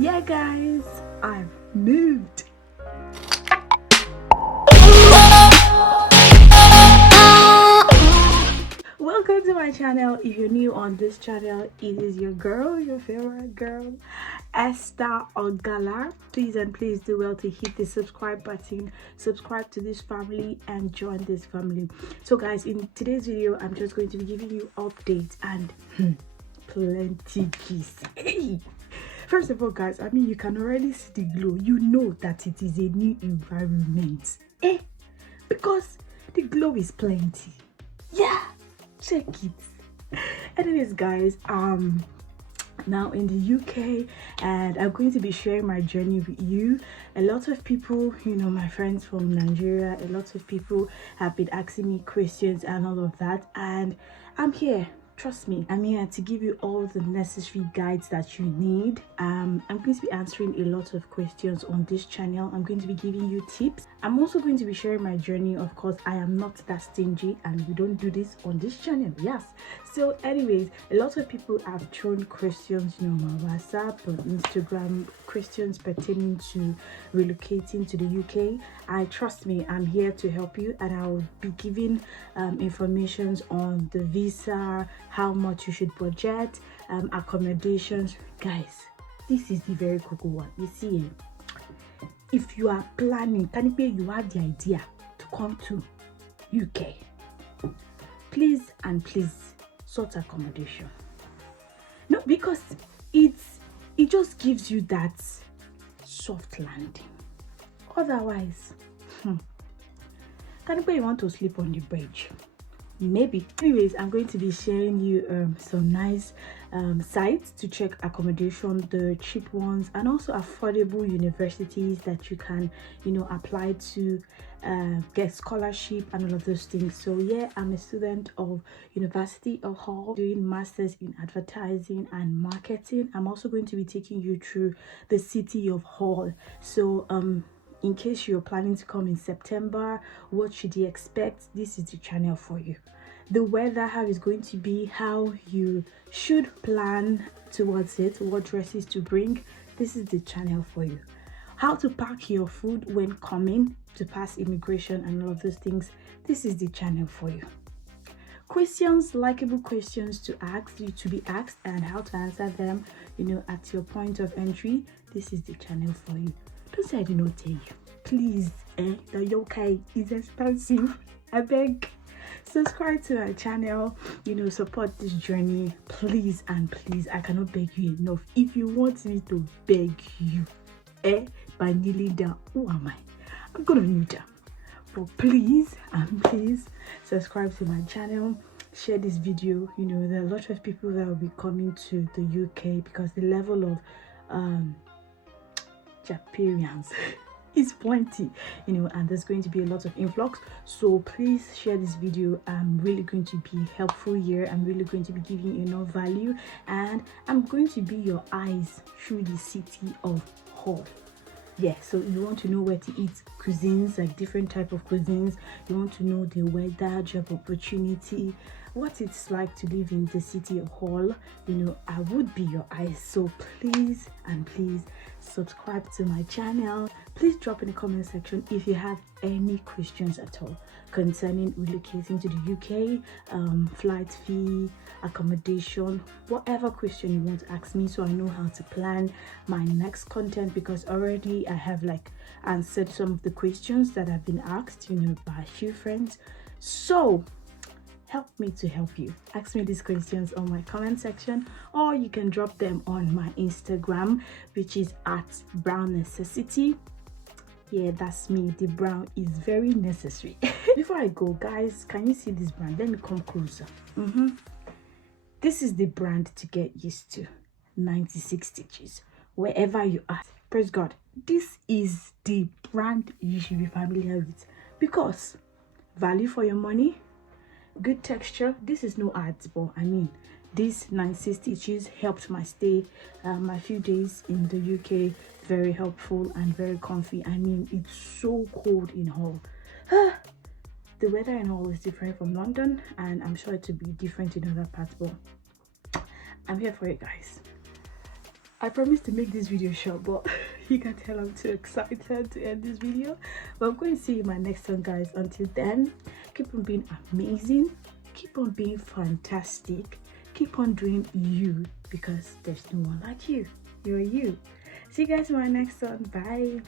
Yeah guys, I've moved. Welcome to my channel. If you're new on this channel, it is your girl, your favorite girl, Esther Ogala. Please and please do well to hit the subscribe button, subscribe to this family and join this family. So guys, in today's video I'm just going to be giving you updates and plenty keys. First of all guys, I mean, you can already see the glow. You know that it is a new environment, because the glow is plenty. Yeah, check it. Anyways guys, now in the UK, and I'm going to be sharing my journey with you. A lot of people, you know, my friends from Nigeria, a lot of people have been asking me questions and all of that, and I'm here. Trust me, I'm here to give you all the necessary guides that you need. I'm going to be answering a lot of questions on this channel. I'm going to be giving you tips. I'm also going to be sharing my journey. Of course, I am not that stingy and we don't do this on this channel. Yes. So anyways, a lot of people have thrown questions, you know, on my WhatsApp, on Instagram, questions pertaining to relocating to the UK. Trust me, I'm here to help you, and I will be giving information on the visa, how much you should budget, accommodations. Guys, this is the very cool one. You see, if you are planning, you have the idea to come to UK, please and please sort accommodation. No, because it just gives you that soft landing. Otherwise, you want to sleep on the bridge, maybe. Anyways, I'm going to be sharing you some nice sites to check accommodation, the cheap ones and also affordable universities that you can, you know, apply to get scholarship and all of those things. So yeah, I'm a student of University of Hull, doing masters in advertising and marketing. I'm also going to be taking you through the city of Hull. So in case you're planning to come in September, what should you expect? This is the channel for you. The weather, how it's going to be, how you should plan towards it, what dresses to bring. This is the channel for you. How to pack your food when coming to pass immigration and all of those things. This is the channel for you. Questions, likable questions to be asked and how to answer them, you know, at your point of entry. This is the channel for you. Don't say I did not tell you. Please, the UK is expensive. I beg. Subscribe to our channel, you know, support this journey, please and please. I cannot beg you enough. If you want me to beg you, by kneeling down, who am I? I'm gonna kneel down. But please and please subscribe to my channel, share this video. You know, there are a lot of people that will be coming to the UK because the level of Japarians is plenty, you know, and there's going to be a lot of influx. So please share this video. I'm really going to be helpful here. I'm really going to be giving you enough value, and I'm going to be your eyes through the city of Hull. Yeah, so you want to know where to eat cuisines, like different type of cuisines. You want to know the weather, job opportunity, what it's like to live in the city of Hull. You know, I would be your eyes. So please and please subscribe to my channel. Please drop in the comment section if you have any questions at all concerning relocating to the UK, flight fee, accommodation, whatever question you want to ask me, so I know how to plan my next content, because already I have like answered some of the questions that have been asked, you know, by a few friends. So help me to help you. Ask me these questions on my comment section, or you can drop them on my Instagram, which is at Brown Necessity. Yeah, that's me. The brown is very necessary. Before I go, guys, can you see this brand? Let me come closer. This is the brand to get used to. 96 stitches. Wherever you are, praise God, this is the brand you should be familiar with, because value for your money, good texture. This is no ads, but I mean, these 96 stitches helped my stay, my few days in the UK. Very helpful and very comfy. I mean, it's so cold in Hull. The weather in Hull is different from London, and I'm sure it will be different in other parts, but I'm here for you guys. I promised to make this video short, but you can tell I'm too excited to end this video. But I'm going to see you in my next one, guys. Until then, keep on being amazing, keep on being fantastic, keep on doing you, because there's no one like you. You're you. See you guys in my next one. Bye.